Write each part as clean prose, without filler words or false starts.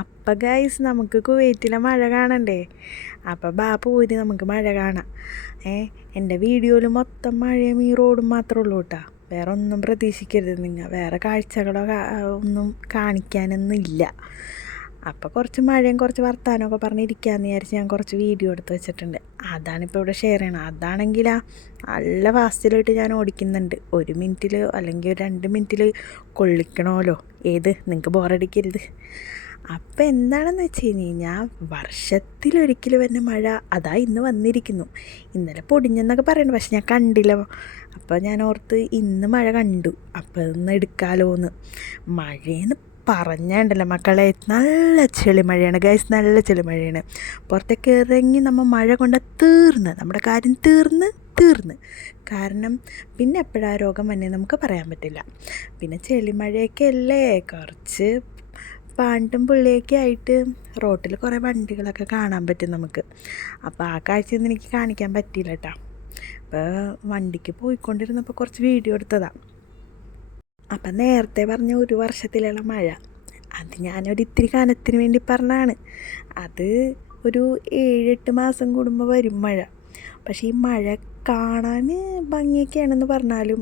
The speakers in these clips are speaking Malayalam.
അപ്പം ഗൈസ് നമുക്ക് കുവൈറ്റിലെ മഴ കാണണ്ടേ. അപ്പം പോരി നമുക്ക് മഴ കാണാം. എൻ്റെ വീഡിയോയിൽ മൊത്തം മഴയും ഈ റോഡും മാത്രമേ ഉള്ളൂ കേട്ടോ. വേറെ ഒന്നും പ്രതീക്ഷിക്കരുത് നിങ്ങൾ. വേറെ കാഴ്ചകളോ ഒന്നും കാണിക്കാനൊന്നും ഇല്ല. അപ്പോൾ കുറച്ച് മഴയും കുറച്ച് വർത്താനമൊക്കെ പറഞ്ഞിരിക്കാമെന്ന് വിചാരിച്ച് ഞാൻ കുറച്ച് വീഡിയോ എടുത്ത് വെച്ചിട്ടുണ്ട്. അതാണിപ്പോൾ ഇവിടെ ഷെയർ ചെയ്യണം. അതാണെങ്കിൽ നല്ല ഫാസ്റ്റിലായിട്ട് ഞാൻ ഓടിക്കുന്നുണ്ട്. 1 മിനിറ്റിൽ അല്ലെങ്കിൽ ഒരു 2 മിനിറ്റിൽ കൊള്ളിക്കണമല്ലോ. നിങ്ങൾക്ക് ബോറടിക്കരുത്. അപ്പം എന്താണെന്ന് വെച്ച് കഴിഞ്ഞാൽ വർഷത്തിലൊരിക്കൽ വരുന്ന മഴ അതാ ഇന്ന് വന്നിരിക്കുന്നു. ഇന്നലെ പൊടിഞ്ഞെന്നൊക്കെ പറയണം, പക്ഷെ ഞാൻ കണ്ടില്ല. അപ്പോൾ ഞാൻ ഓർത്ത് ഇന്ന് മഴ കണ്ടു, അപ്പോൾ ഇന്ന് എടുക്കാമല്ലോ. മഴയെന്ന് പറഞ്ഞാണ്ടല്ലോ മക്കളെ, നല്ല ചെളിമഴയാണ് ഗൈസ്, നല്ല ചെളിമഴയാണ്. പുറത്തേക്ക് ഇറങ്ങി നമ്മൾ മഴ കൊണ്ട് നമ്മുടെ കാര്യം തീർന്ന്. കാരണം പിന്നെ എപ്പോഴാണ് രോഗം വന്നേ നമുക്ക് പറയാൻ പറ്റില്ല. പിന്നെ ചെളിമഴയൊക്കെ അല്ലേ, കുറച്ച് പാണ്ടും പുള്ളിയൊക്കെ ആയിട്ട് റോട്ടിൽ കുറേ വണ്ടികളൊക്കെ കാണാൻ പറ്റും നമുക്ക്. അപ്പോൾ ആ കാഴ്ചയൊന്നും എനിക്ക് കാണിക്കാൻ പറ്റിയില്ല കേട്ടോ. അപ്പോൾ വണ്ടിക്ക് പോയിക്കൊണ്ടിരുന്നപ്പോൾ കുറച്ച് വീഡിയോ എടുത്തതാണ്. അപ്പം നേരത്തെ പറഞ്ഞ 1 വർഷത്തിലുള്ള മഴ അത് ഞാനൊരിത്തിരി കനത്തിന് വേണ്ടി പറഞ്ഞതാണ്. അത് ഒരു 7-8 മാസം കൂടുമ്പോൾ വരും മഴ. പക്ഷേ ഈ മഴ കാണാൻ ഭംഗിയൊക്കെയാണെന്ന് പറഞ്ഞാലും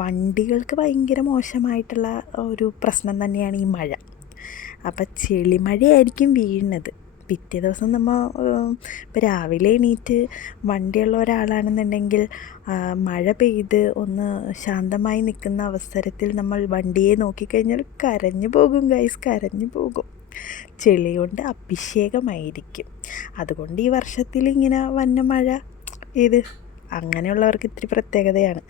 വണ്ടികൾക്ക് ഭയങ്കര മോശമായിട്ടുള്ള ഒരു പ്രശ്നം തന്നെയാണ് ഈ മഴ. അപ്പം ചെളിമഴയായിരിക്കും വീഴുന്നത്. പിറ്റേ ദിവസം നമ്മൾ ഇപ്പോൾ രാവിലെ എണീറ്റ് വണ്ടിയുള്ള ഒരാളാണെന്നുണ്ടെങ്കിൽ മഴ പെയ്ത് ഒന്ന് ശാന്തമായി നിൽക്കുന്ന അവസരത്തിൽ നമ്മൾ വണ്ടിയെ നോക്കിക്കഴിഞ്ഞാൽ കരഞ്ഞു പോകും ഗൈസ്, കരഞ്ഞു പോകും. ചെളി കൊണ്ട് അഭിഷേകമായിരിക്കും. അതുകൊണ്ട് ഈ വർഷത്തിൽ ഇങ്ങനെ വന്ന മഴ അങ്ങനെയുള്ളവർക്ക് ഇത്തിരി പ്രത്യേകതയാണ്.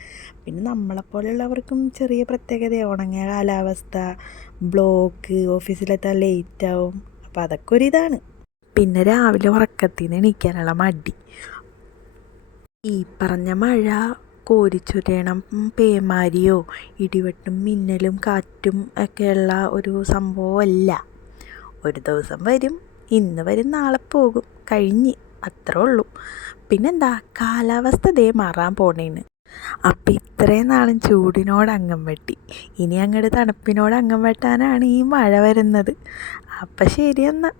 പിന്നെ നമ്മളെപ്പോലെയുള്ളവർക്കും ചെറിയ പ്രത്യേകതയാണ്. ഉണങ്ങിയ കാലാവസ്ഥ, ബ്ലോക്ക്, ഓഫീസിലെത്താൻ ലേറ്റാവും. അപ്പോൾ അതൊക്കെ ഒരിതാണ്. പിന്നെ രാവിലെ ഉറക്കത്തിൽ നിന്ന് എണീക്കാനുള്ള മടി. ഈ പറഞ്ഞ മഴ കോരിച്ചൊരിയണം പേമാരിയോ ഇടിവെട്ടും മിന്നലും കാറ്റും ഒക്കെയുള്ള ഒരു സംഭവമല്ല. ഒരു ദിവസം വരും, ഇന്ന് വരും, നാളെ പോകും, കഴിഞ്ഞ്, അത്രേ ഉള്ളൂ. പിന്നെന്താ, കാലാവസ്ഥ മാറാൻ പോണേന്ന്. അപ്പം ഇത്രയും നാളും ചൂടിനോട് അംഗം വെട്ടി, ഇനി അങ്ങോട്ട് തണുപ്പിനോട് അംഗം വെട്ടാനാണ് ഈ മഴ വരുന്നത്. അപ്പം ശരി എന്നാൽ.